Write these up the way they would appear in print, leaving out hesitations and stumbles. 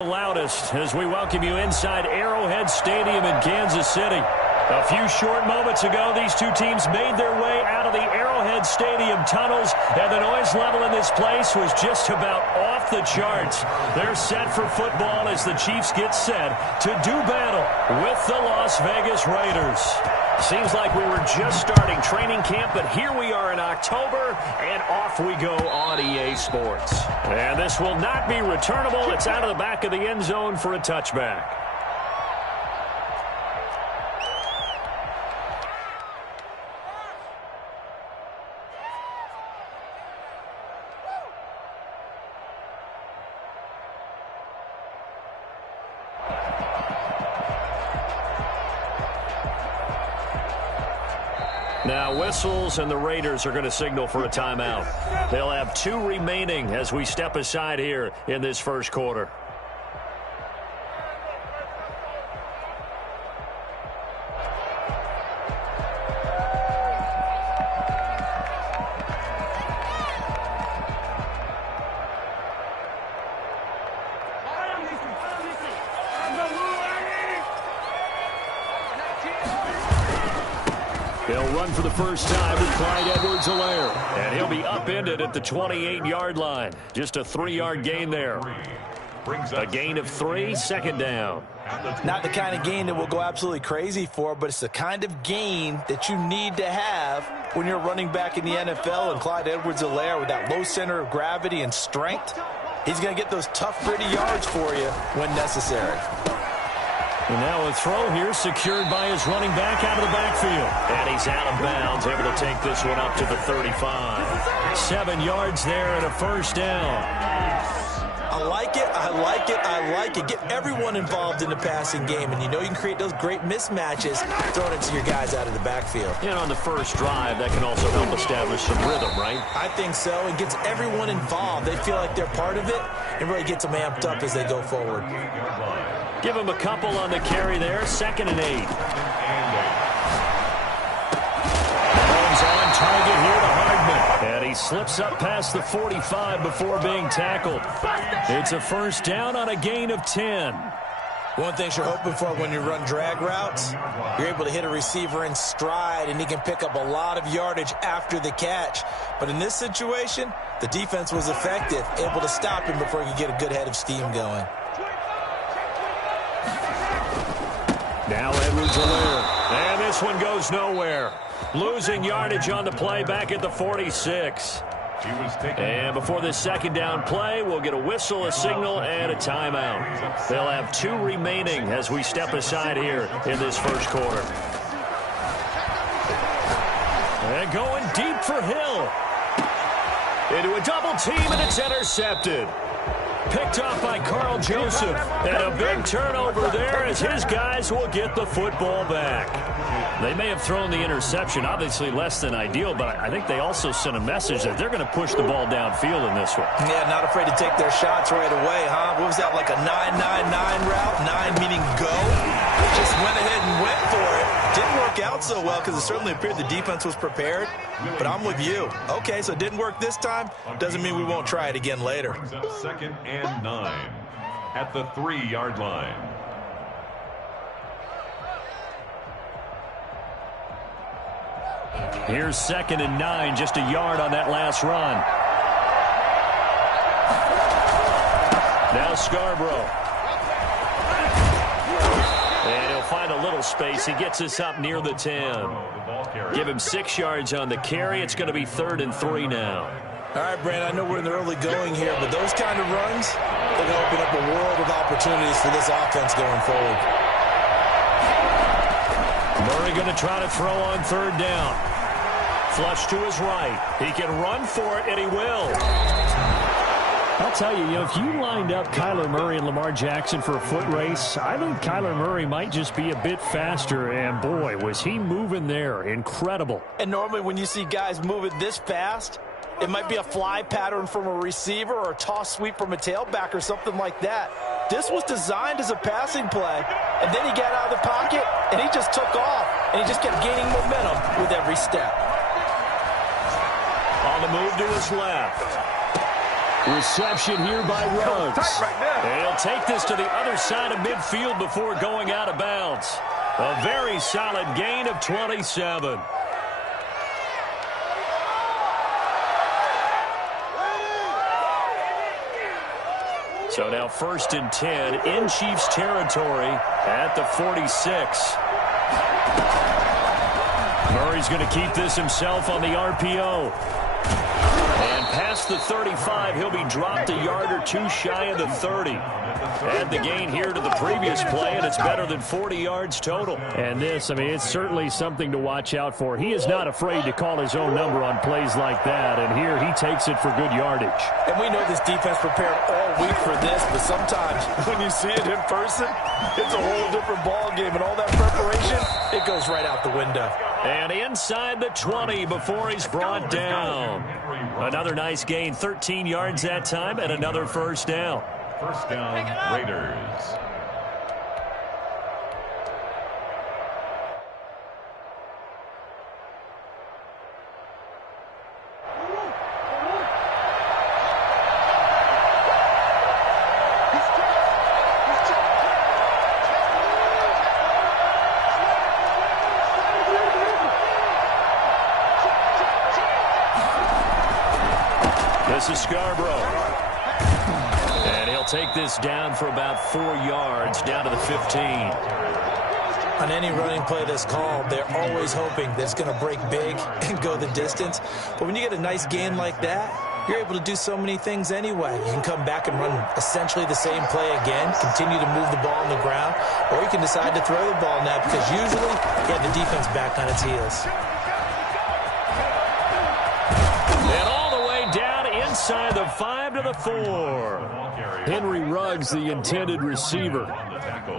Loudest as we welcome you inside Arrowhead Stadium in Kansas City. A few short moments ago, these two teams made their way out of the Arrowhead Stadium tunnels, and the noise level in this place was just about off the charts. They're set for football as the Chiefs get set to do battle with the Las Vegas Raiders. Seems like we were just starting training camp, but here we are in October, and off we go on EA Sports. And this will not be returnable. It's out of the back of the end zone for a touchback. Now whistles, and the Raiders are going to signal for a timeout. They'll have 2 remaining as we step aside here in this first quarter. He'll run for the first time with Clyde Edwards-Helaire. And he'll be upended at the 28-yard line. Just a 3-yard gain there. A gain of 3, second down. Not the kind of gain that we'll go absolutely crazy for, but it's the kind of gain that you need to have when you're running back in the NFL. And Clyde Edwards-Helaire, with that low center of gravity and strength, he's going to get those tough, gritty yards for you when necessary. And now a throw here secured by his running back out of the backfield. And he's out of bounds, able to take this one up to the 35. 7 yards there and a first down. I like it, I like it, I like it. Get everyone involved in the passing game, and you know you can create those great mismatches throwing it to your guys out of the backfield. And on the first drive, that can also help establish some rhythm, right? I think so. It gets everyone involved. They feel like they're part of it, and really gets them amped up as they go forward. Give him a couple on the carry there. 2nd and 8. Holmes on target here to Hardman. And he slips up past the 45 before being tackled. It's a first down on a gain of 10. One thing you're hoping for when you run drag routes, you're able to hit a receiver in stride, and he can pick up a lot of yardage after the catch. But in this situation, the defense was effective, able to stop him before he could get a good head of steam going. Now Edwards-Helaire. And this one goes nowhere. Losing yardage on the play back at the 46. And before this second down play, we'll get a whistle, a signal, and a timeout. They'll have 2 remaining as we step aside here in this first quarter. And going deep for Hill. Into a double team, and it's intercepted. Picked off by Carl Joseph. And a big turnover there as his guys will get the football back. They may have thrown the interception, obviously less than ideal, but I think they also sent a message that they're going to push the ball downfield in this one. Yeah, not afraid to take their shots right away, huh? What was that, like a 9-9-9 route? 9 meaning go? Just went ahead and went for it. Didn't work out so well because it certainly appeared the defense was prepared, but I'm with you. Okay, so it didn't work this time. Doesn't mean we won't try it again later. 2nd and 9 at the 3-yard line. Here's 2nd and 9, just a yard on that last run. Now Scarborough. And he'll find a little space. He gets us up near the 10. Give him 6 yards on the carry. It's going to be 3rd and 3 now. All right, Brand, I know we're in the early going here, but those kind of runs, they're going to open up a world of opportunities for this offense going forward. Murray going to try to throw on 3rd down. Flush to his right. He can run for it, and he will. I'll tell you, if you lined up Kyler Murray and Lamar Jackson for a foot race, I think Kyler Murray might just be a bit faster, and boy, was he moving there. Incredible. And normally when you see guys moving this fast, it might be a fly pattern from a receiver or a toss sweep from a tailback or something like that. This was designed as a passing play, and then he got out of the pocket, and he just took off, and he just kept gaining momentum with every step. On the move to his left. Reception here by Ruggs. And he'll take this to the other side of midfield before going out of bounds. A very solid gain of 27. So now 1st and 10 in Chiefs territory at the 46. Murray's going to keep this himself on the RPO. And past the 35, he'll be dropped a yard or two shy of the 30. Add the gain here to the previous play, and it's better than 40 yards total. And this, I mean, it's certainly something to watch out for. He is not afraid to call his own number on plays like that, and here he takes it for good yardage. And we know this defense prepared all week for this, but sometimes when you see it in person, it's a whole different ball game, and all that preparation, it goes right out the window. And inside the 20 before he's brought down. Another nice gain, 13 yards that time, and another first down. First down, Raiders. This is Scarborough. And he'll take this down for about 4 yards, down to the 15. On any running play that's called, they're always hoping that it's going to break big and go the distance. But when you get a nice gain like that, you're able to do so many things anyway. You can come back and run essentially the same play again, continue to move the ball on the ground, or you can decide to throw the ball now because usually you have the defense back on its heels. And all the way down inside the 5 to the 4. Henry Ruggs, the intended receiver.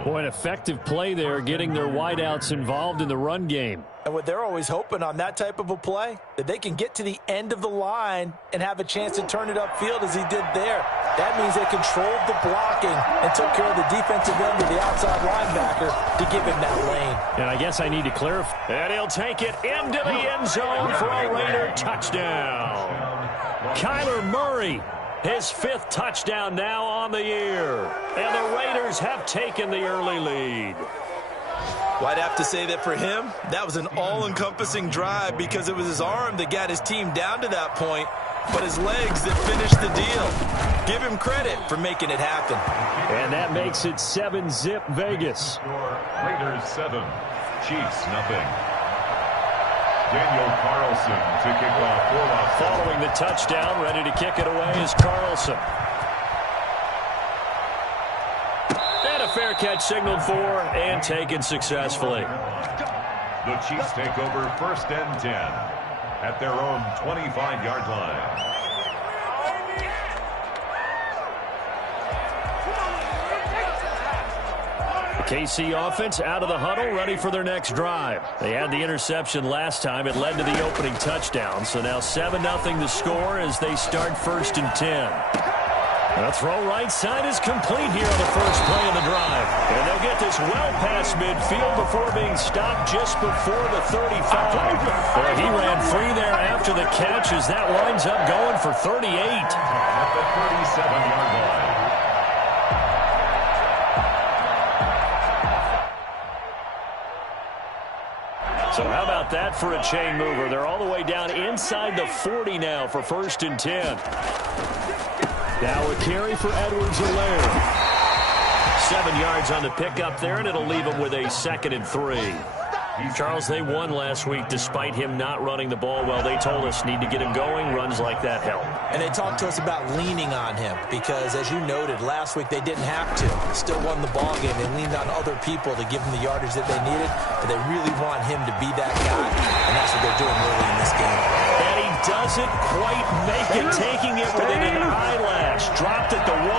Boy, an effective play there, getting their wideouts involved in the run game. And what they're always hoping on that type of a play, that they can get to the end of the line and have a chance to turn it upfield as he did there. That means they controlled the blocking and took care of the defensive end of the outside linebacker to give him that lane. And I guess I need to clarify. And he'll take it into the end zone for a Raider touchdown. Kyler Murray, his 5th touchdown now on the year. And the Raiders have taken the early lead. Well, I'd have to say that for him, that was an all-encompassing drive because it was his arm that got his team down to that point, but his legs that finished the deal. Give him credit for making it happen. And that makes it 7-zip Vegas. Raiders 7, Chiefs nothing. Daniel Carlson to kick off for Los Angeles. Following the touchdown, ready to kick it away is Carlson. And a fair catch signaled for and taken successfully. The Chiefs take over 1st and 10 at their own 25-yard line. KC offense out of the huddle, ready for their next drive. They had the interception last time. It led to the opening touchdown. So now 7-0 the score as they start 1st and 10. The throw right side is complete here on the first play of the drive. And they'll get this well past midfield before being stopped just before the 35. Well, he ran free there after the catch as that winds up going for 38. At the 37-yard line. So how about that for a chain mover? They're all the way down inside the 40 now for 1st and 10. Now a carry for Edwards-Helaire. 7 yards on the pickup there, and it'll leave him with a 2nd and 3. Charles, they won last week despite him not running the ball well. They told us need to get him going. Runs like that help. And they talked to us about leaning on him because, as you noted, last week they didn't have to. Still won the ball game. They leaned on other people to give them the yardage that they needed, but they really want him to be that guy, and that's what they're doing early in this game. And he doesn't quite make it, taking it within an eyelash. Dropped at the 1.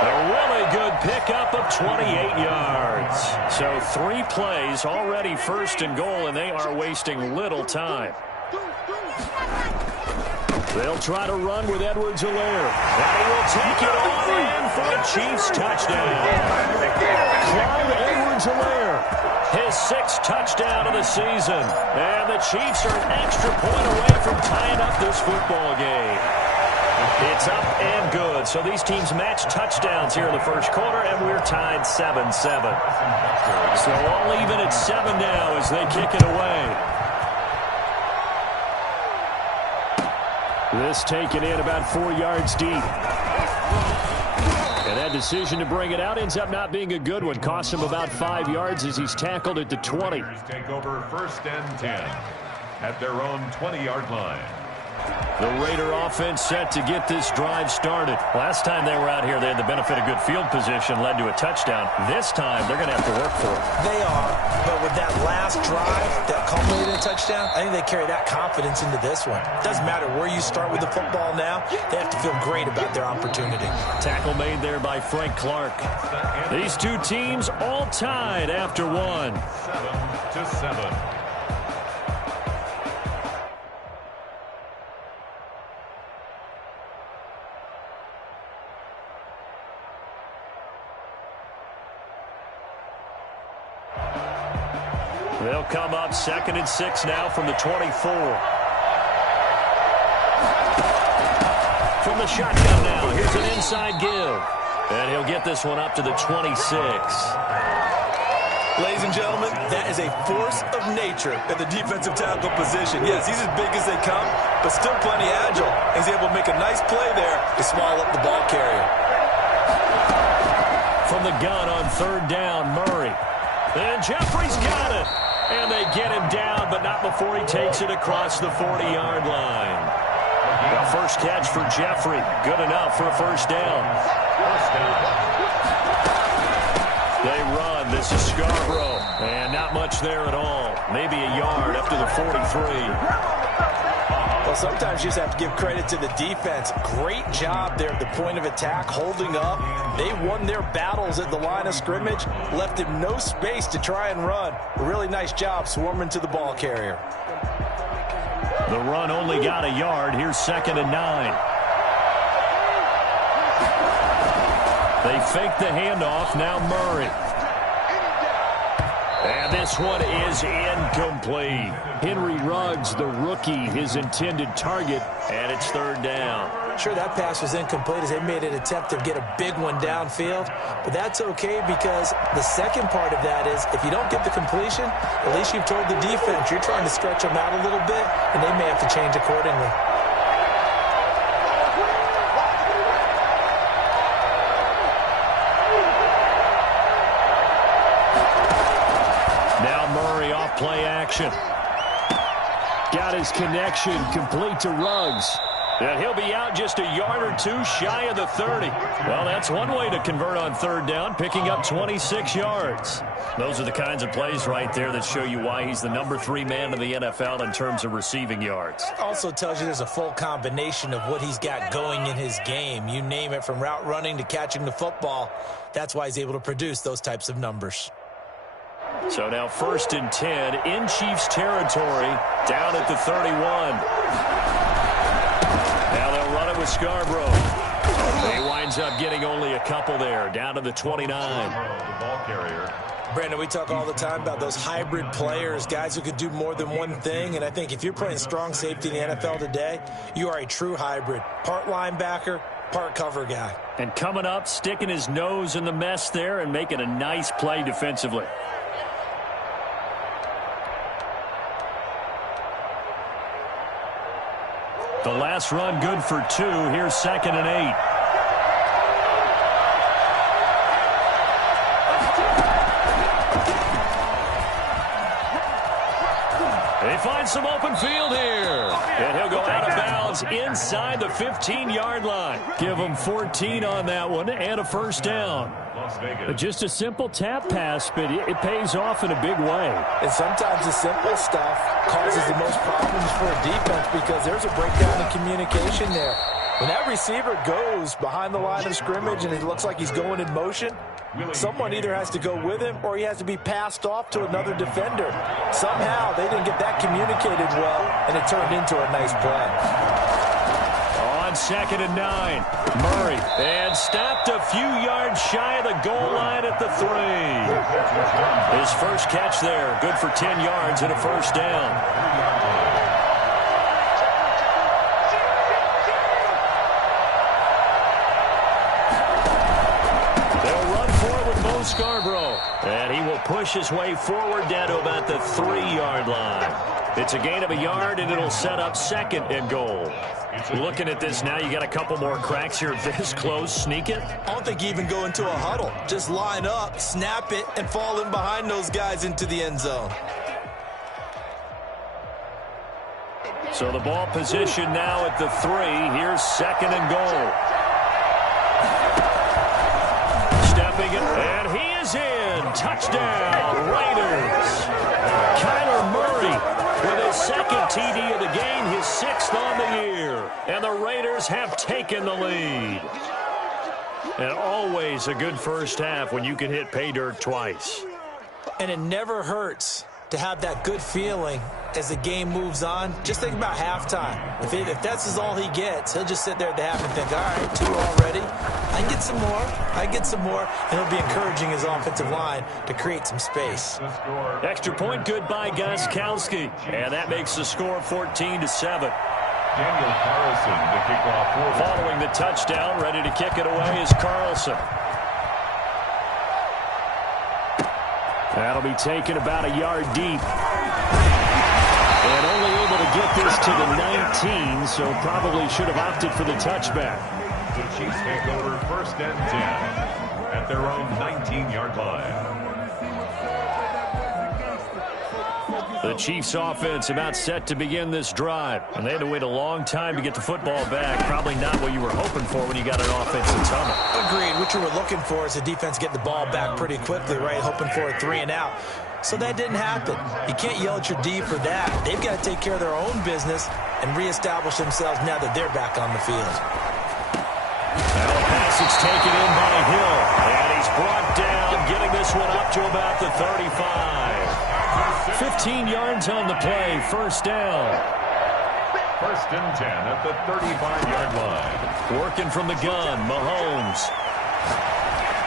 A really good pickup of 28 yards. So 3 plays, already 1st and goal, and they are wasting little time. They'll try to run with Edwards-Helaire. And he will take it all in for a Chiefs touchdown. Clyde Edwards-Helaire, his 6th touchdown of the season. And the Chiefs are an extra point away from tying up this football game. It's up and good. So these teams match touchdowns here in the first quarter, and we're tied 7-7. So all even at 7 now as they kick it away. This taken in about 4 yards deep. And that decision to bring it out ends up not being a good one. Costs him about 5 yards as he's tackled at the 20. Take over 1st and 10 at their own 20-yard line. The Raider offense set to get this drive started. Last time they were out here, they had the benefit of good field position, led to a touchdown. This time, they're going to have to work for it. They are, but with that last drive that culminated in a touchdown, I think they carry that confidence into this one. Doesn't matter where you start with the football now, they have to feel great about their opportunity. Tackle made there by Frank Clark. These two teams all tied after one. 7-7. They'll come up 2nd and 6 now from the 24. From the shotgun now, here's an inside give. And he'll get this one up to the 26. Ladies and gentlemen, that is a force of nature at the defensive tackle position. Yes, he's as big as they come, but still plenty agile. He's able to make a nice play there to swallow up the ball carrier. From the gun on 3rd down, Murray. And Jeffrey's got it. And they get him down, but not before he takes it across the 40-yard line. The first catch for Jeffrey. Good enough for a first down. They run. This is Scarborough. And not much there at all. Maybe a yard up to the 43. Well, sometimes you just have to give credit to the defense. Great job there at the point of attack, holding up. They won their battles at the line of scrimmage, left him no space to try and run. A really nice job swarming to the ball carrier. The run only got a yard. Here's 2nd and 9. They fake the handoff. Now Murray. And this one is incomplete. Henry Ruggs, the rookie, his intended target, and it's 3rd down. Sure, that pass was incomplete as they made an attempt to get a big one downfield, but that's okay because the second part of that is if you don't get the completion, at least you've told the defense you're trying to stretch them out a little bit, and they may have to change accordingly. Play action. Got his connection complete to Ruggs. And he'll be out just a yard or two shy of the 30. Well, that's one way to convert on 3rd down, picking up 26 yards. Those are the kinds of plays right there that show you why he's the number 3 man in the NFL in terms of receiving yards. Also tells you there's a full combination of what he's got going in his game. You name it, from route running to catching the football. That's why he's able to produce those types of numbers. So now 1st and 10 in Chiefs territory, down at the 31. Now they'll run it with Scarborough. He winds up getting only a couple there, down to the 29. The ball carrier. Brandon, we talk all the time about those hybrid players, guys who could do more than one thing, and I think if you're playing strong safety in the NFL today, you are a true hybrid. Part linebacker, part cover guy. And coming up, sticking his nose in the mess there and making a nice play defensively. The last run good for 2. Here's 2nd and 8. They find some open field here. And he'll go out of bounds inside the 15-yard line. Give him 14 on that one and a first down. Just a simple tap pass, but it pays off in a big way. And sometimes the simple stuff causes the most problems for a defense because there's a breakdown in communication there. When that receiver goes behind the line of scrimmage and it looks like he's going in motion, someone either has to go with him or he has to be passed off to another defender. Somehow they didn't get that communicated well, and it turned into a nice play. On 2nd and 9, Murray, and stopped a few yards shy of the goal line at the 3. His first catch there, good for 10 yards and a first down. Joe Scarborough. And he will push his way forward down to about the 3-yard line. It's a gain of a yard, and it'll set up 2nd and goal. Looking at this now, you got a couple more cracks here this close. Sneak it? I don't think you even go into a huddle. Just line up, snap it, and fall in behind those guys into the end zone. So the ball position now at the 3. Here's 2nd and goal. Stepping in, and he is in. Touchdown, Raiders. Kyler Murray with his 2nd TD of the game, his 6th on the year. And the Raiders have taken the lead. And always a good first half when you can hit pay dirt twice. And it never hurts to have that good feeling as the game moves on. Just think about halftime. If that's all he gets, he'll just sit there at the half and think, all right, 2 already. I can get some more. I get some more. And he'll be encouraging his offensive line to create some space. Extra point good by Gostkowski. And that makes the score 14-7. Daniel Carlson to kick off. Following the touchdown, ready to kick it away is Carlson. That'll be taken about a yard deep. And only able to get this to the 19, so probably should have opted for the touchback. The Chiefs take over 1st and 10 at their own 19-yard line. The Chiefs offense about set to begin this drive. And they had to wait a long time to get the football back. Probably not what you were hoping for when you got an offensive tunnel. Agreed. What you were looking for is the defense get the ball back pretty quickly, right? Hoping for a 3 and out. So that didn't happen. You can't yell at your D for that. They've got to take care of their own business and reestablish themselves now that they're back on the field. Now the pass is taken in by Hill. And he's brought down, getting this one up to about the 35. 15 yards on the play, 1st down. 1st and 10 at the 35-yard line. Working from the gun, Mahomes.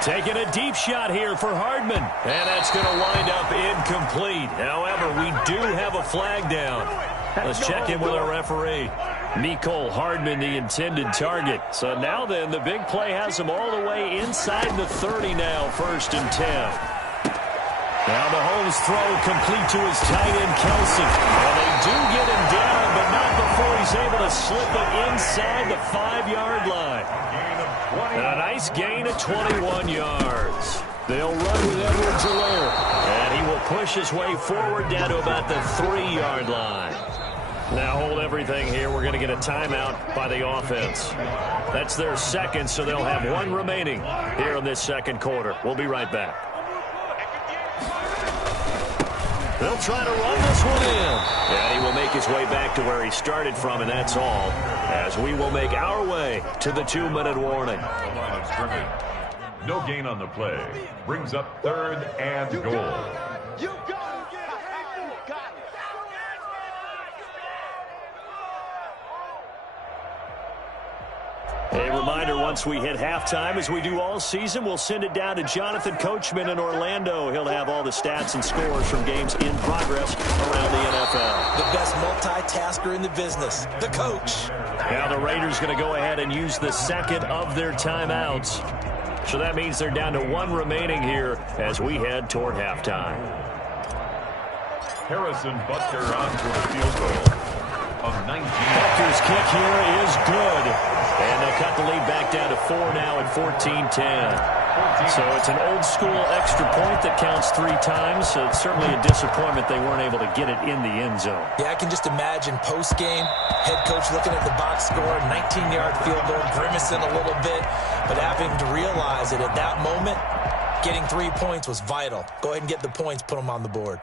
Taking a deep shot here for Hardman. And that's going to wind up incomplete. However, we do have a flag down. Let's check in with our referee. Mecole Hardman, the intended target. So now then, the big play has him all the way inside the 30 now, 1st and 10. Now Mahomes throw complete to his tight end, Kelce. And they do get him down, but not before he's able to slip it inside the 5-yard line. And a nice gain of 21 yards. They'll run with Edwards-Helaire. And he will push his way forward down to about the 3-yard line. Now hold everything here. We're going to get a timeout by the offense. That's their 2nd, so they'll have 1 remaining here in this 2nd quarter. We'll be right back. They'll try to run this one in. And he will make his way back to where he started from, and that's all. As we will make our way to the 2-minute warning. No gain on the play. Brings up 3rd and goal. A reminder, once we hit halftime, as we do all season, we'll send it down to Jonathan Coachman in Orlando. He'll have all the stats and scores from games in progress around the NFL. The best multitasker in the business, the coach. Now the Raiders going to go ahead and use the 2nd of their timeouts. So that means they're down to 1 remaining here as we head toward halftime. Harrison Butker on for the field goal of 19. Butker's kick here is good. And they'll cut the lead back down to 4 now at 14-10. So it's an old-school extra point that counts 3 times. So it's certainly a disappointment they weren't able to get it in the end zone. Yeah, I can just imagine post-game, head coach looking at the box score, 19-yard field goal, grimacing a little bit, but having to realize that at that moment, getting 3 points was vital. Go ahead and get the points, put them on the board.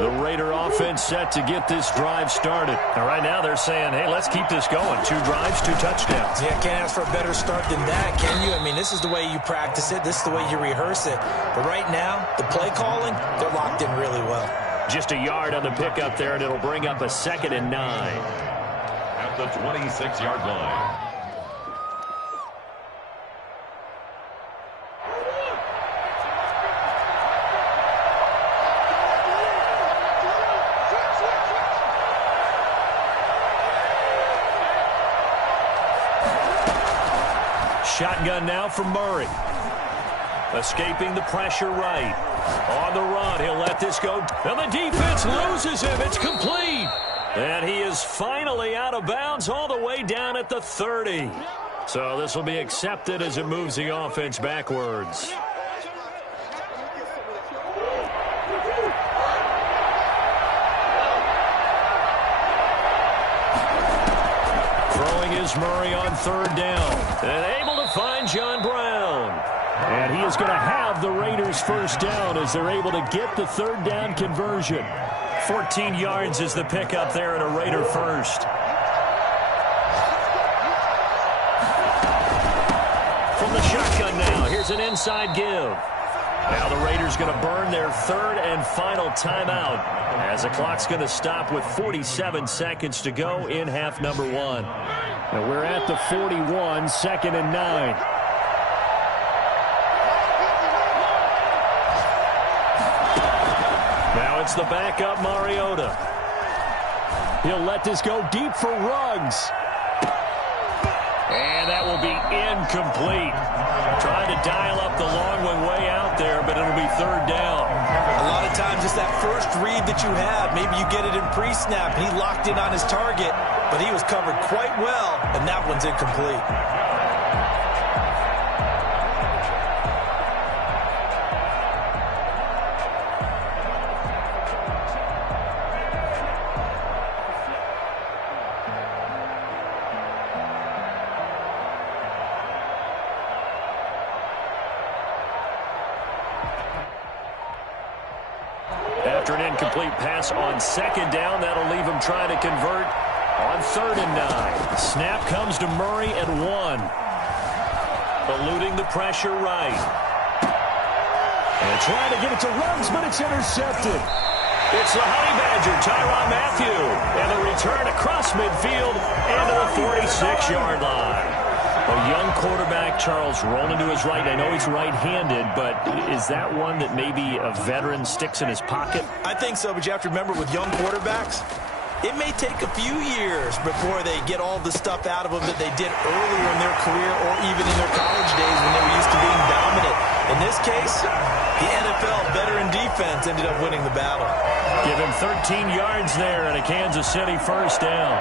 The Raider offense set to get this drive started. And right now they're saying, hey, let's keep this going. 2 drives, 2 touchdowns. Yeah, can't ask for a better start than that, can you? I mean, this is the way you practice it. This is the way you rehearse it. But right now, the play calling, they're locked in really well. Just a yard on the pickup there, and it'll bring up a 2nd and 9. At the 26-yard line. Shotgun now from Murray. Escaping the pressure right. On the run, he'll let this go. And the defense loses him. It's complete. And he is finally out of bounds all the way down at the 30. So this will be accepted as it moves the offense backwards. Throwing is Murray on third down. And able to find John Brown. And he is going to have the Raiders first down as they're able to get the third down conversion. 14 yards is the pickup there and a Raider first. From the shotgun now, here's an inside give. Now the Raiders going to burn their third and final timeout as the clock's going to stop with 47 seconds to go in half number one. Now we're at the 41, 2nd and 9. Now it's the backup Mariota. He'll let this go deep for Ruggs. And that will be incomplete. Trying to dial up the long one way out there, but it'll be third down. A lot of times it's that first read that you have. Maybe you get it in pre-snap, and he locked in on his target, but he was covered quite well, and that one's incomplete. After an incomplete pass on second down, that'll leave him trying to convert on 3rd and 9. Snap comes to Murray at 1. Eluding the pressure right. And trying to get it to Ruggs, but it's intercepted. It's the Honey Badger, Tyrann Mathieu. And the return across midfield and to the 46-yard line. A young quarterback, Charles, rolling to his right. I know he's right-handed, but is that one that maybe a veteran sticks in his pocket? I think so, but you have to remember with young quarterbacks, it may take a few years before they get all the stuff out of them that they did earlier in their career or even in their college days when they were used to being dominant. In this case, the NFL veteran defense ended up winning the battle. Give him 13 yards there and a Kansas City first down.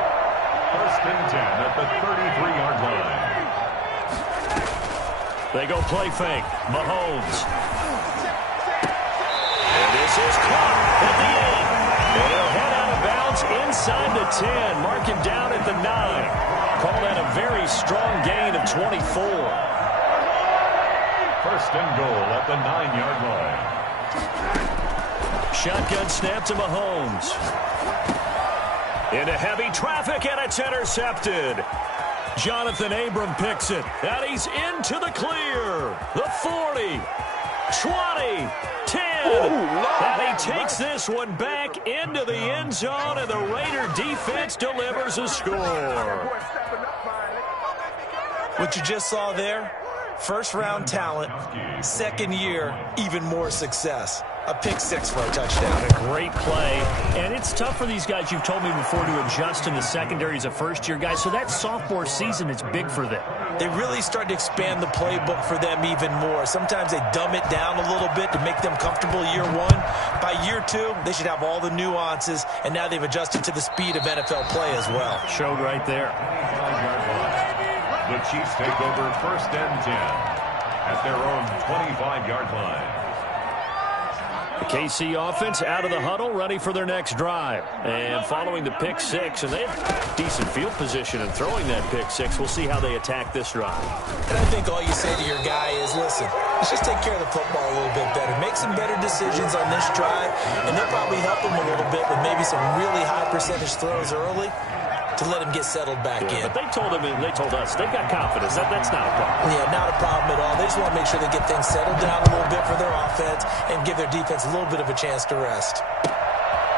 1st and 10 at the 33-yard line. They go play fake. Mahomes. And this is caught at the end. And he'll head out of bounds inside the 10. Mark him down at the 9. Call that a very strong gain of 24. 1st and goal at the 9-yard line. Shotgun snap to Mahomes. Into heavy traffic, and it's intercepted. Jonathan Abram picks it, and he's into the clear. The 40, 20, 10. And he takes this one back into the end zone, and the Raider defense delivers a score. What you just saw there, first-round talent, second year, even more success. A pick six for a touchdown. A great play. And it's tough for these guys, you've told me before, to adjust in the secondary as a first-year guy. So that sophomore season is big for them. They really start to expand the playbook for them even more. Sometimes they dumb it down a little bit to make them comfortable year one. By year two, they should have all the nuances, and now they've adjusted to the speed of NFL play as well. Showed right there. The Chiefs take over 1st and 10 at their own 25-yard line. The KC offense out of the huddle, ready for their next drive. And following the pick six, and they have decent field position in throwing that pick six. We'll see how they attack this drive. And I think all you say to your guy is, listen, let's just take care of the football a little bit better. Make some better decisions on this drive, and they'll probably help him a little bit with maybe some really high percentage throws early to let him get settled back in. But they told us they've got confidence. That's not a problem. Yeah, not a problem at all. They just want to make sure they get things settled down a little bit for their offense and give their defense a little bit of a chance to rest.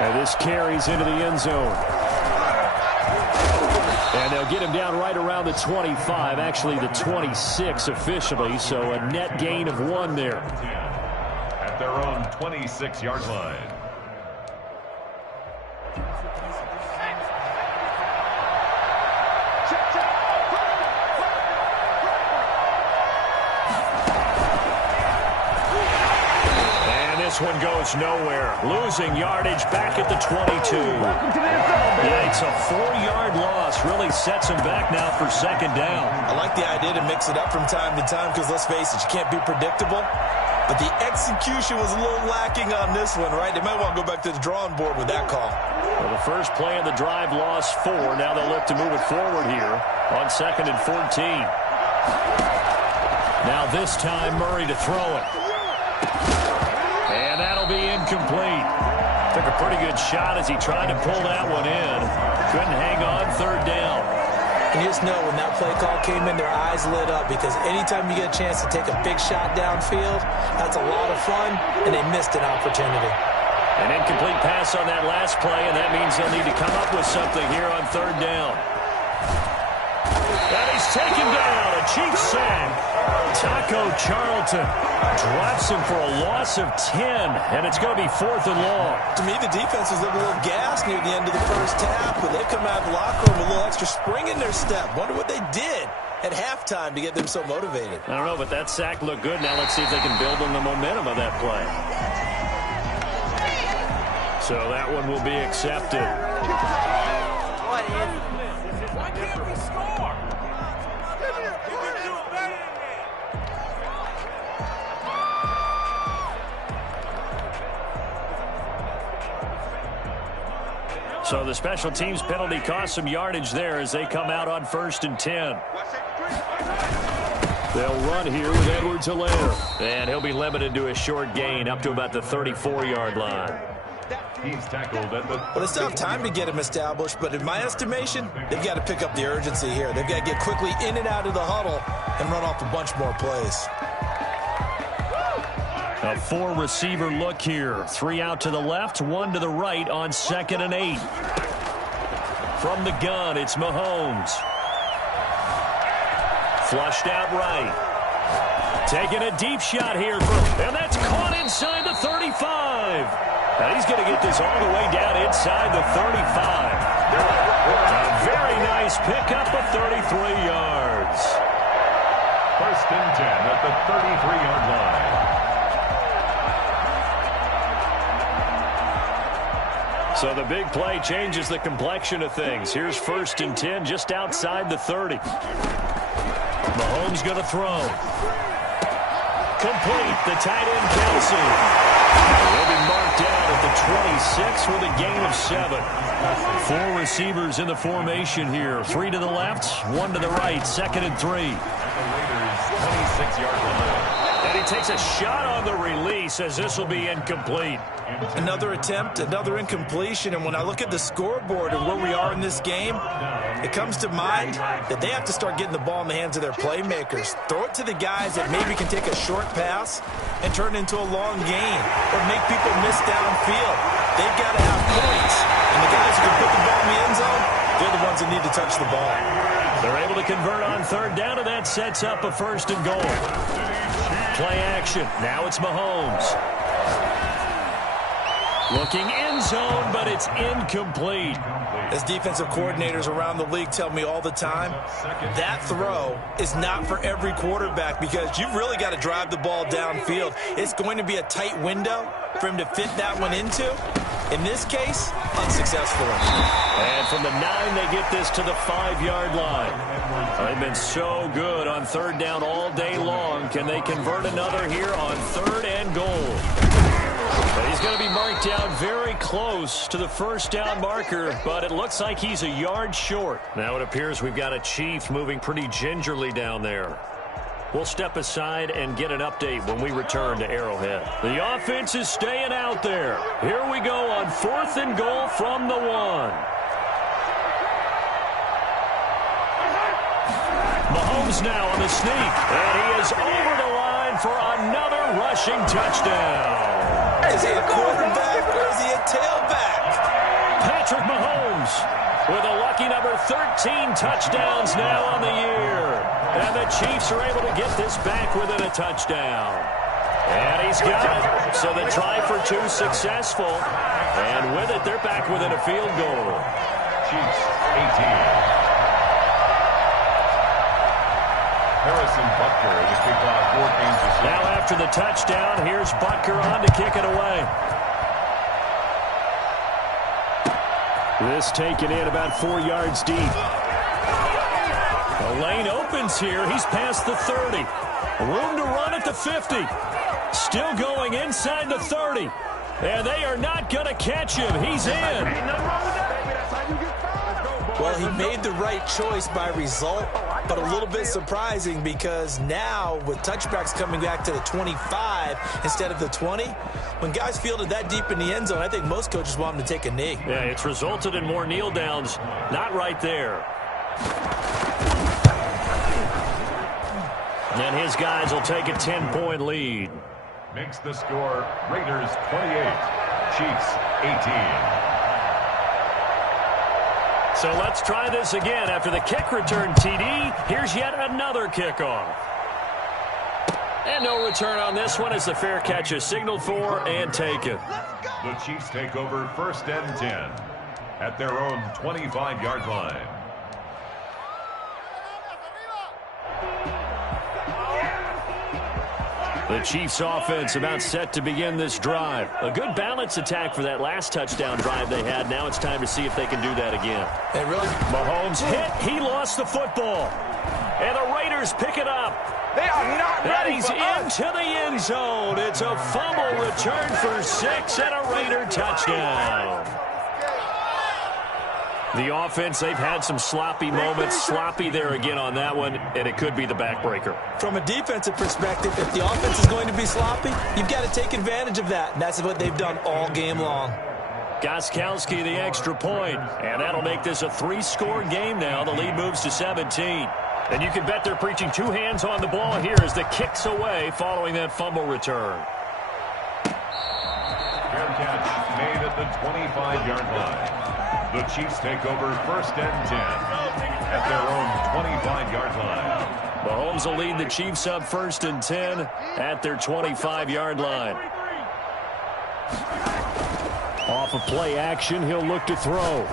And this carries into the end zone. And they'll get him down right around the 25, actually the 26 officially, so a net gain of 1 there. At their own 26-yard line. this one goes nowhere. Losing yardage back at the 22. Yeah, it's a 4-yard loss. Really sets him back now for second down. I like the idea to mix it up from time to time because, let's face it, you can't be predictable. But the execution was a little lacking on this one, right? They might want to go back to the drawing board with that call. Well, the first play of the drive lost 4. Now they'll look to move it forward here on 2nd and 14. Now this time Murray to throw it. And that'll be incomplete. Took a pretty good shot as he tried to pull that one in. Couldn't hang on, 3rd down. And you just know when that play call came in, their eyes lit up because anytime you get a chance to take a big shot downfield, that's a lot of fun, and they missed an opportunity. An incomplete pass on that last play, and that means they'll need to come up with something here on 3rd down. And he's taken down, a Chiefs sack. Taco Charlton drops him for a loss of 10, and it's going to be 4th and long. To me, the defense was a little gassed near the end of the first half, but they've come out of the locker room with a little extra spring in their step. Wonder what they did at halftime to get them so motivated. I don't know, but that sack looked good. Now let's see if they can build on the momentum of that play. So that one will be accepted. Why can't we score? So the special teams penalty cost some yardage there as they come out on 1st and 10. They'll run here with Edwards-Helaire. And he'll be limited to a short gain up to about the 34-yard line. He's tackled at the... Well, they still have time to get him established, but in my estimation, they've got to pick up the urgency here. They've got to get quickly in and out of the huddle and run off a bunch more plays. A 4-receiver look here. 3 out to the left, 1 to the right on 2nd and 8. From the gun, it's Mahomes. Flushed out right. Taking a deep shot here, and that's caught inside the 35. Now he's going to get this all the way down inside the 35. A very nice pickup of 33 yards. 1st and 10 at the 33-yard line. So the big play changes the complexion of things. Here's 1st and 10 just outside the 30. Mahomes going to throw. Complete. The tight end, Kelsey. He'll be marked down at the 26 with a gain of 7. 4 receivers in the formation here. 3 to the left, 1 to the right. 2nd and 3. At the Raiders' 26-yard line. And he takes a shot on the release as this will be incomplete. Another attempt, another incompletion, and when I look at the scoreboard and where we are in this game, it comes to mind that they have to start getting the ball in the hands of their playmakers. Throw it to the guys that maybe can take a short pass and turn it into a long gain or make people miss downfield. They've got to have points, and the guys who can put the ball in the end zone, they're the ones that need to touch the ball. They're able to convert on 3rd down, and that sets up a 1st and goal. Play action. Now it's Mahomes. Looking end zone, but it's incomplete. As defensive coordinators around the league tell me all the time, that throw is not for every quarterback because you've really got to drive the ball downfield. It's going to be a tight window for him to fit that one into. In this case, unsuccessfully. And from the 9, they get this to the 5-yard line. They've been so good on 3rd down all day long. Can they convert another here on 3rd and goal? But he's going to be marked down very close to the 1st down marker, but it looks like he's a yard short. Now it appears we've got a Chief moving pretty gingerly down there. We'll step aside and get an update when we return to Arrowhead. The offense is staying out there. Here we go on 4th and goal from the 1. Mahomes now on the sneak, and he is over the line for another rushing touchdown. Is he a quarterback or is he a tailback? Patrick Mahomes with a lucky number 13 touchdowns now on the year. And the Chiefs are able to get this back within a touchdown. And he's got it. So the try for 2 successful. And with it, they're back within a field goal. Chiefs 18. Harrison Butker, the kickoff for Kansas City. Now after after the touchdown. Here's Butker on to kick it away. This taken in about 4 yards deep. The lane opens here. He's past the 30. Room to run at the 50. Still going inside the 30. And they are not going to catch him. He's in. Well, he made the right choice by result, but a little bit surprising because now with touchbacks coming back to the 25 instead of the 20, when guys fielded that deep in the end zone, I think most coaches want him to take a knee. Yeah, it's resulted in more kneel downs. Not right there. And his guys will take a 10-point lead. Makes the score Raiders 28, Chiefs 18. So let's try this again. After the kick return TD, here's yet another kickoff. And no return on this one as the fair catch is signaled for and taken. The Chiefs take over 1st and 10 at their own 25-yard line. The Chiefs offense about set to begin this drive. A good balance attack for that last touchdown drive they had. Now it's time to see if they can do that again. And really, Mahomes hit. He lost the football. And the Raiders pick it up. They are not ready He's for us. into the end zone. It's a fumble return for 6 and a Raider touchdown. The offense, they've had some sloppy moments. Sloppy there again on that one, and it could be the backbreaker. from a defensive perspective, if the offense is going to be sloppy, you've got to take advantage of that. And that's what they've done all game long. Gostkowski the extra point, and that'll make this a 3-score game now. The lead moves to 17. And you can bet they're preaching 2 hands on the ball here as the kick's away following that fumble return. Fair catch made at the 25-yard line. The Chiefs take over 1st and 10 at their own 25-yard line. Mahomes will lead the Chiefs up 1st and 10 at their 25-yard line. Off of play action, he'll look to throw.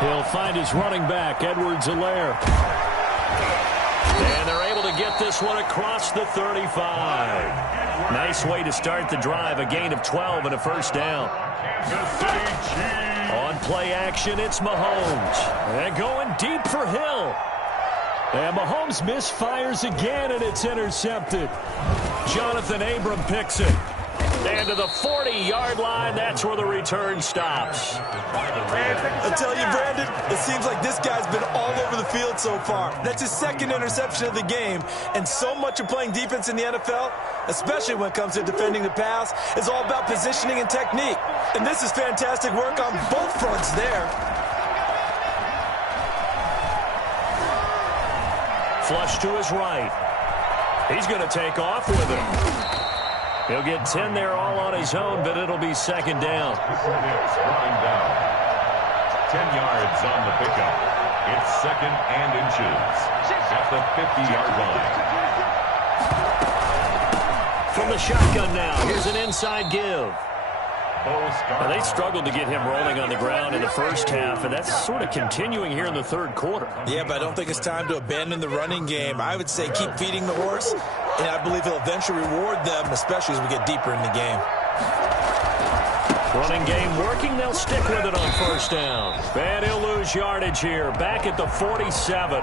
He'll find his running back, Edwards-Helaire. And they're able to get this one across the 35. Nice way to start the drive, a gain of 12 and a 1st down. On play action, it's Mahomes. And going deep for Hill. And Mahomes misfires again, and it's intercepted. Jonathan Abram picks it. And to the 40-yard line, that's where the return stops. I tell you, Brandon, it seems like this guy's been all over the field so far. That's his 2nd interception of the game. And so much of playing defense in the NFL, especially when it comes to defending the pass, is all about positioning and technique. And this is fantastic work on both fronts there. Flush to his right. He's going to take off with it. He'll get 10 there all on his own, but it'll be 2nd down. Hicks brought him down. 10 yards on the pickup. It's 2nd and inches at the 50-yard line. From the shotgun now, here's an inside give. Now, they struggled to get him rolling on the ground in the first half, and that's sort of continuing here in the 3rd quarter. Yeah, but I don't think it's time to abandon the running game. I would say keep feeding the horse, and I believe he'll eventually reward them, especially as we get deeper in the game. Running game working. They'll stick with it on 1st down. And he'll lose yardage here. Back at the 47.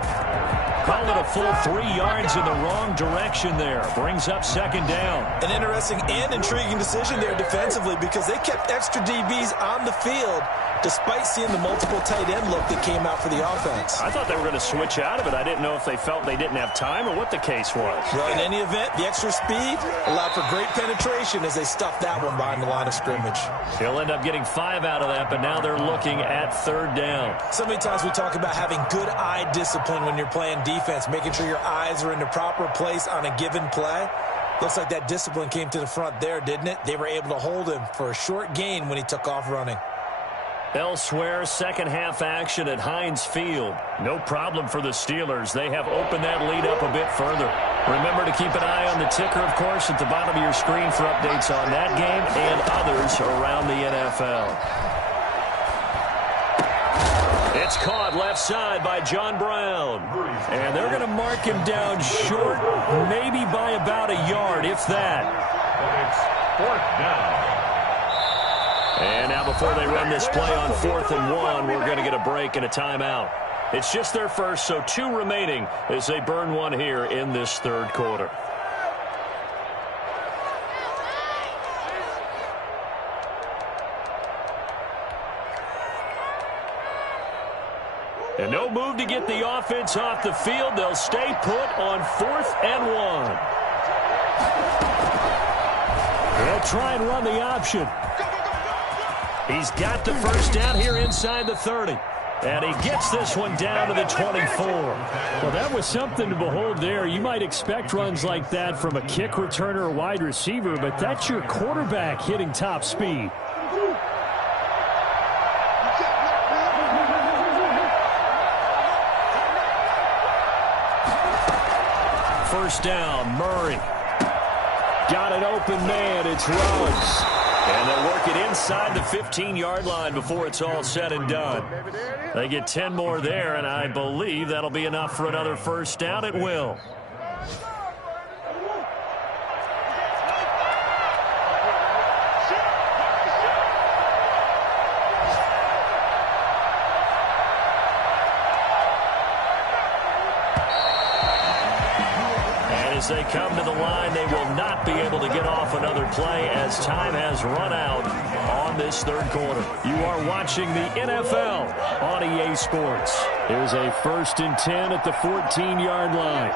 Called it a full 3 yards in the wrong direction there. Brings up 2nd down. An interesting and intriguing decision there defensively because they kept extra DBs on the field despite seeing the multiple tight end look that came out for the offense. I thought they were going to switch out of it. I didn't know if they felt they didn't have time or what the case was. Well, in any event, the extra speed allowed for great penetration as they stuffed that one behind the line of scrimmage. He'll end up getting 5 out of that, but now they're looking at 3rd down. So many times we talk about having good eye discipline when you're playing defense, making sure your eyes are in the proper place on a given play. Looks like that discipline came to the front there, didn't it? They were able to hold him for a short gain when he took off running. Elsewhere, 2nd half action at Heinz Field. No problem for the Steelers. They have opened that lead up a bit further. Remember to keep an eye on the ticker, of course, at the bottom of your screen for updates on that game and others around the NFL. It's caught left side by John Brown. And they're going to mark him down short, maybe by about a yard, if that. It's 4th down. And now before they run this play on 4th and 1, we're going to get a break and a timeout. It's just their first, so 2 remaining as they burn one here in this 3rd quarter. And no move to get the offense off the field. They'll stay put on 4th and 1. They'll try and run the option. He's got the first down here inside the 30. And he gets this one down to the 24. Well, that was something to behold there. You might expect runs like that from a kick returner or wide receiver, but that's your quarterback hitting top speed. First down, Murray. Got an open man, it's Ruggs. And they'll work it inside the 15-yard line before it's all said and done. They get 10 more there, and I believe that'll be enough for another first down. It will. As they come to the line, they will not be able to get off another play as time has run out on this 3rd quarter. You are watching the NFL on EA Sports. There's a 1st and 10 at the 14-yard line.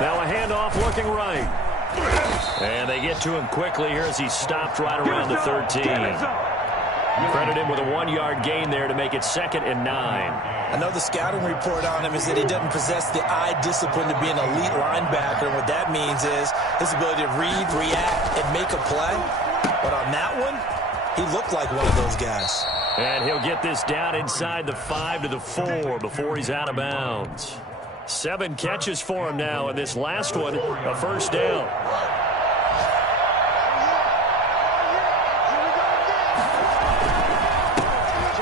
Now a handoff looking right. And they get to him quickly here as he stopped right around the 13. Credit him with a 1-yard gain there to make it 2nd and 9. I know the scouting report on him is that he doesn't possess the eye discipline to be an elite linebacker. And what that means is his ability to read, react, and make a play. But on that one, he looked like one of those guys. And he'll get this down inside the 5 to the 4 before he's out of bounds. 7 catches for him now, and this last one, a first down.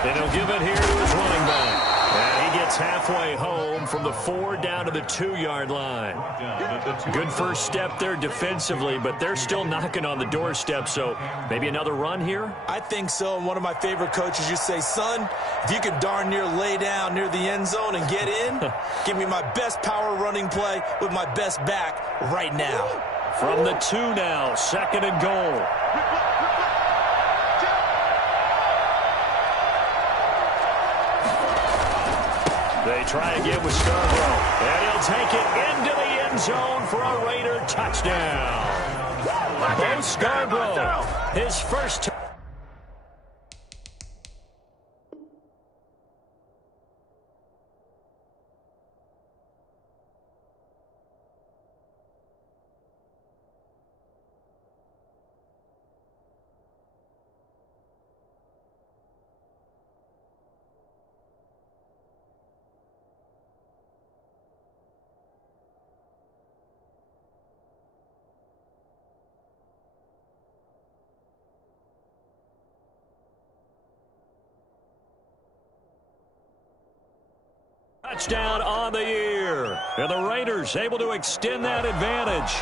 And he'll give it here to his running back. And he gets halfway home from the 4 down to the 2-yard line. Good first step there defensively, but they're still knocking on the doorstep, so maybe another run here? I think so, and one of my favorite coaches used to say, son, if you can darn near lay down near the end zone and get in, give me my best power running play with my best back right now. From the 2 now, 2nd and goal. They try again with Scarborough, and he'll take it into the end zone for a Raider touchdown. Bo Scarborough, his first touchdown. Touchdown on the year. And the Raiders able to extend that advantage.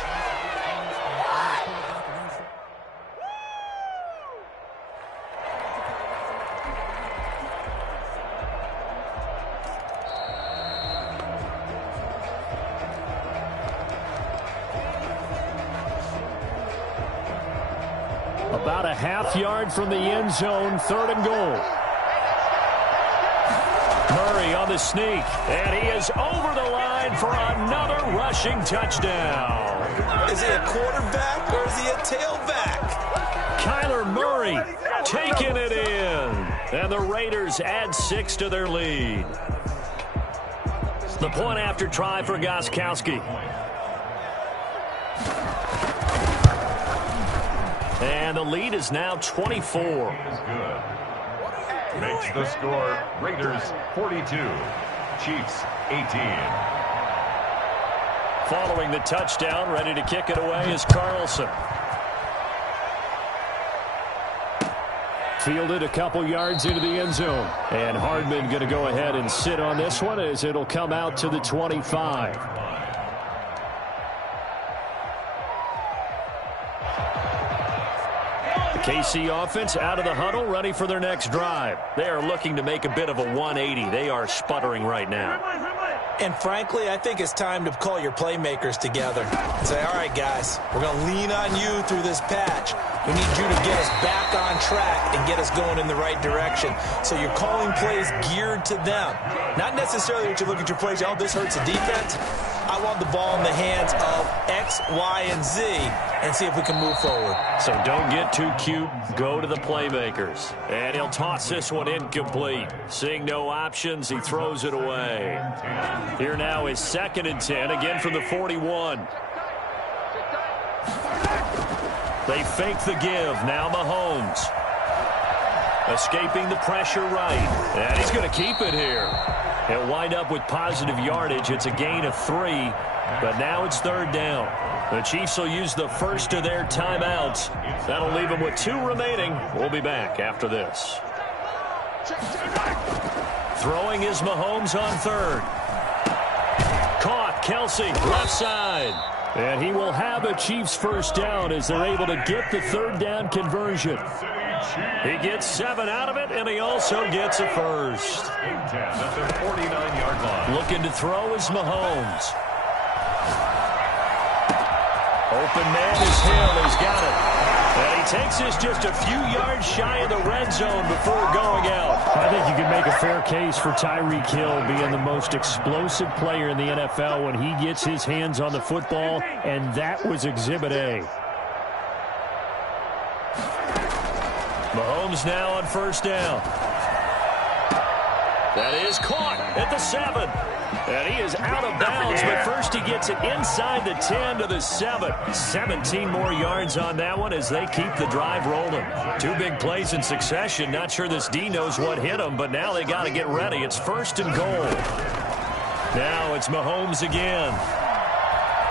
About a half yard from the end zone, 3rd and goal. Murray on the sneak, and he is over the line for another rushing touchdown. Is he a quarterback or is he a tailback? Kyler Murray taking it in, and the Raiders add 6 to their lead. The point after try for Gostkowski. And the lead is now 24. Is good. Makes the score Raiders 42, Chiefs 18. following the touchdown. Ready to kick it away is Carlson. Fielded a couple yards into the end zone. And Hardman going to go ahead and sit on this one as it'll come out to the 25. KC offense out of the huddle, ready for their next drive. They are looking to make a bit of a 180. They are sputtering right now. And frankly, I think it's time to call your playmakers together and say, all right, guys, we're going to lean on you through this patch. We need you to get us back on track and get us going in the right direction. So you're calling plays geared to them. Not necessarily what you look at your plays, oh, this hurts the defense. I want the ball in the hands of X, Y, and Z and see if we can move forward. So don't get too cute. Go to the playmakers. And he'll toss this one incomplete. Seeing no options, he throws it away. Here now is 2nd and 10, again from the 41. They fake the give. Now Mahomes. Escaping the pressure right. And he's going to keep it here. He'll wind up with positive yardage. It's a gain of 3, but now it's 3rd down. The Chiefs will use the first of their timeouts. That'll leave them with 2 remaining. We'll be back after this. Throwing is Mahomes on 3rd. Caught. Kelce, left side. And he will have a Chiefs first down as they're able to get the 3rd down conversion. He gets 7 out of it, and he also gets a first. At the 49-yard line. Looking to throw is Mahomes. Open man is Hill. He's got it. And he takes this just a few yards shy of the red zone before going out. I think you can make a fair case for Tyreek Hill being the most explosive player in the NFL when he gets his hands on the football, and that was Exhibit A. Mahomes now on 1st down. That is caught at the 7. And he is out of bounds, but first he gets it inside the 10 to the 7. 17 more yards on that one as they keep the drive rolling. 2 big plays in succession. Not sure this D knows what hit him, but now they got to get ready. It's 1st and goal. Now it's Mahomes again.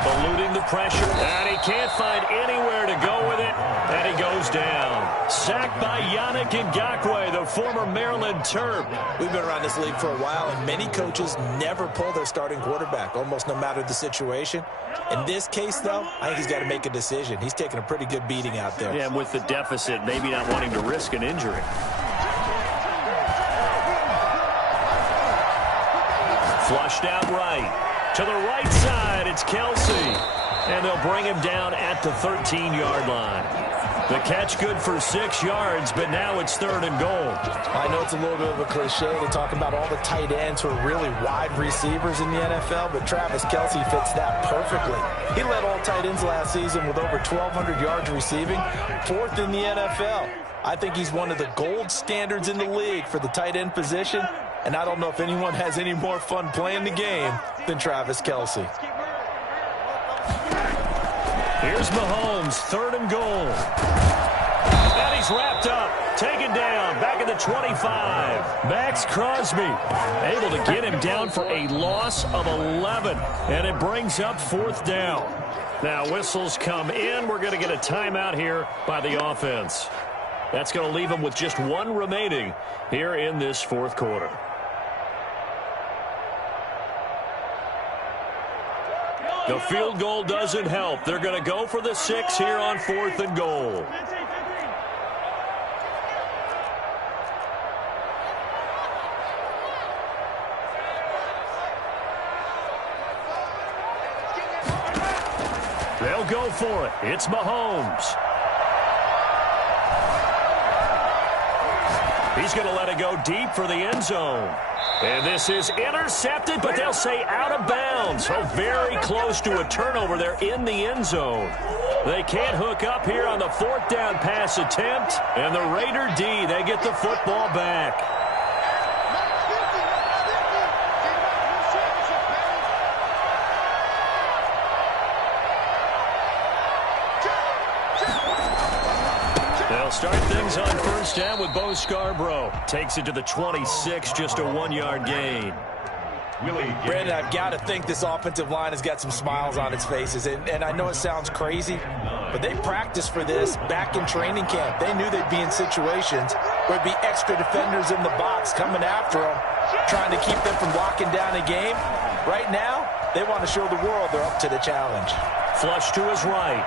Eluding the pressure, and he can't find anywhere to go with it, and he goes down. Sacked by Yannick Ngakoue, the former Maryland Terp. We've been around this league for a while, and many coaches never pull their starting quarterback, almost no matter the situation. In this case, though, I think he's got to make a decision. He's taking a pretty good beating out there. Yeah, and with the deficit, maybe not wanting to risk an injury. Flushed out right. To the right side, it's Kelce. And they'll bring him down at the 13-yard line. The catch good for 6 yards, but now it's 3rd and goal. I know it's a little bit of a cliche to talk about all the tight ends who are really wide receivers in the NFL, but Travis Kelce fits that perfectly. He led all tight ends last season with over 1,200 yards receiving, 4th in the NFL. I think he's one of the gold standards in the league for the tight end position, and I don't know if anyone has any more fun playing the game than Travis Kelce. Here's Mahomes, 3rd and goal. And he's wrapped up, taken down, back at the 25. Max Crosby able to get him down for a loss of 11. And it brings up 4th down. Now whistles come in. We're going to get a timeout here by the offense. That's going to leave them with just 1 remaining here in this 4th quarter. The field goal doesn't help. They're going to go for the 6 here on 4th and goal. They'll go for it. It's Mahomes. He's going to let it go deep for the end zone. And this is intercepted, but they'll say out of bounds. So very close to a turnover there in the end zone. They can't hook up here on the 4th down pass attempt. And the Raider D, they get the football back. They'll start things on 1st down with Bo Scarborough. Takes it to the 26, just a 1-yard gain. Brandon, I've got to think this offensive line has got some smiles on its faces. And I know it sounds crazy, but they practiced for this back in training camp. They knew they'd be in situations where there'd be extra defenders in the box coming after them, trying to keep them from locking down a game. Right now, they want to show the world they're up to the challenge. Flush to his right.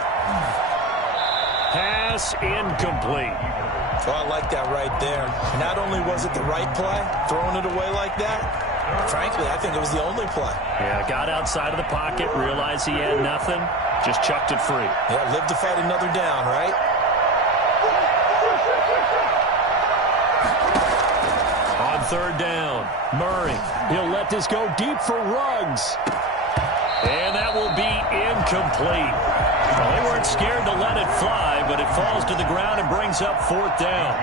Pass incomplete. Oh, I like that right there. Not only was it the right play, throwing it away like that, frankly, I think it was the only play. Yeah, got outside of the pocket, realized he had nothing, just chucked it free. Yeah, live to fight another down, right? On third down, Murray. He'll let this go deep for Ruggs. And that will be incomplete. Well, they weren't scared to let it fly, but it falls to the ground and brings up fourth down.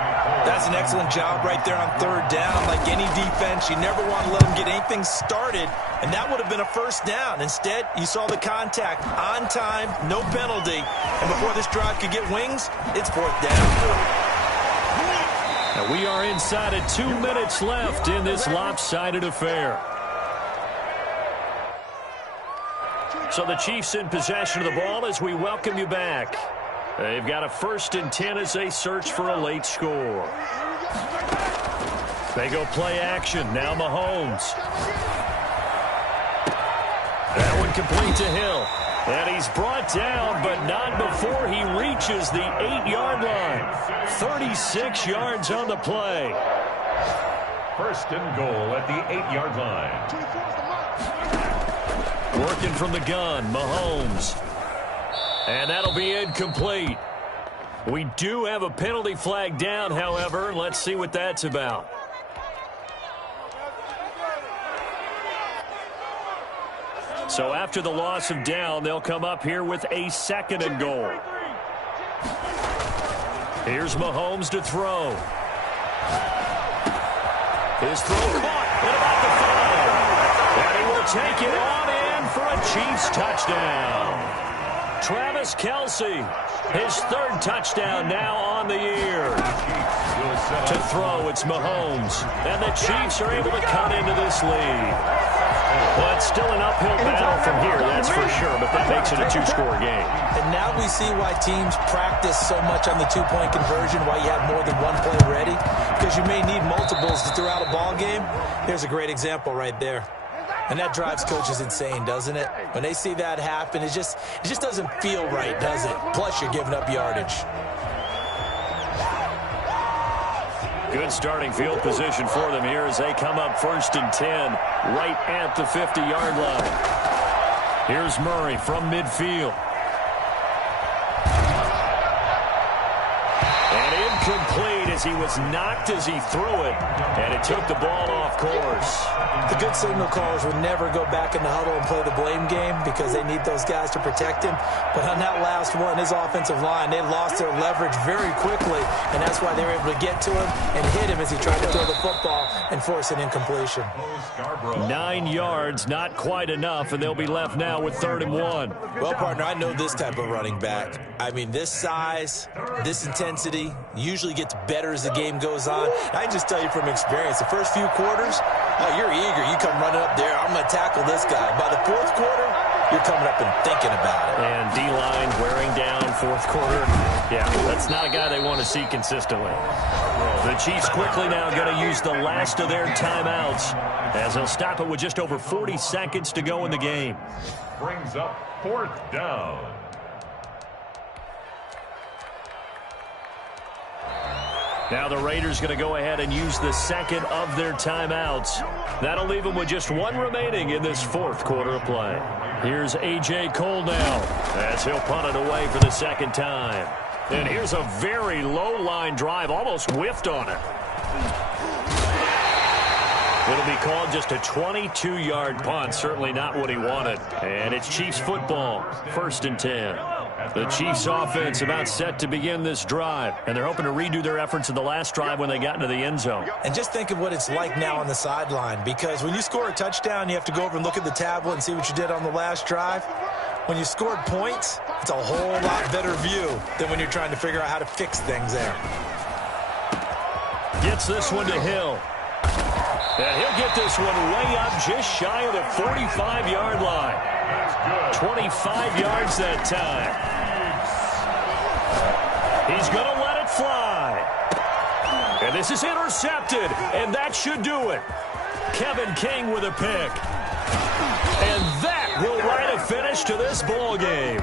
That's an excellent job right there on third down. Like any defense, you never want to let them get anything started, and that would have been a first down. Instead, you saw the contact on time, no penalty, and before this drive could get wings, it's fourth down. And we are inside of 2 minutes left in this lopsided affair. So the Chiefs in possession of the ball as we welcome you back. They've got a 1st and 10 as they search for a late score. They go play action. Now Mahomes. That one complete to Hill. And he's brought down, but not before he reaches the 8-yard line. 36 yards on the play. 1st and goal at the 8-yard line. Working from the gun, Mahomes. And that'll be incomplete. We do have a penalty flag down, however. Let's see what that's about. So after the loss of down, they'll come up here with a 2nd and goal. Here's Mahomes to throw. His throw caught at about the 5. And he will take it on in for a Chiefs touchdown. Travis Kelce, his 3rd touchdown now on the year. To throw, it's Mahomes. And the Chiefs are able to cut into this lead. Well, it's still an uphill battle from here, that's for sure, but that makes it a 2-score game. And now we see why teams practice so much on the 2-point conversion, why you have more than one play ready, because you may need multiples throughout a ball game. Here's a great example right there. And that drives coaches insane, doesn't it? When they see that happen, it just doesn't feel right, does it? Plus, you're giving up yardage. Good starting field position for them here as they come up 1st and 10, right at the 50-yard line. Here's Murray from midfield. And incomplete as he was knocked as he threw it, and it took the ball off course. The good signal callers would never go back in the huddle and play the blame game because they need those guys to protect him. But on that last one, his offensive line, they lost their leverage very quickly, and that's why they were able to get to him and hit him as he tried to throw the football and force an incompletion. 9 yards, not quite enough, and they'll be left now with 3rd and 1. Well, partner, I know this type of running back. I mean, this size, this intensity usually gets better as the game goes on. I can just tell you from experience, the first few quarters, oh, you're eager. You come running up there, I'm going to tackle this guy. By the 4th quarter, you're coming up and thinking about it. And D-line wearing down 4th quarter. Yeah, that's not a guy they want to see consistently. The Chiefs quickly now going to use the last of their timeouts as they'll stop it with just over 40 seconds to go in the game. Brings up 4th down. Now the Raiders going to go ahead and use the 2nd of their timeouts. That'll leave them with just 1 remaining in this 4th quarter of play. Here's A.J. Cole now as he'll punt it away for the 2nd time. And here's a very low-line drive, almost whiffed on it. It'll be called just a 22-yard punt, certainly not what he wanted. And it's Chiefs football, 1st and 10. The Chiefs offense about set to begin this drive, and they're hoping to redo their efforts in the last drive when they got into the end zone. And just think of what it's like now on the sideline, because when you score a touchdown, you have to go over and look at the tablet and see what you did on the last drive. When you scored points, it's a whole lot better view than when you're trying to figure out how to fix things there. Gets this one to Hill. And he'll get this one way up just shy of the 45-yard line. 25 yards that time. He's going to let it fly. And this is intercepted, and that should do it. Kevin King with a pick. And that will write a finish to this ball game.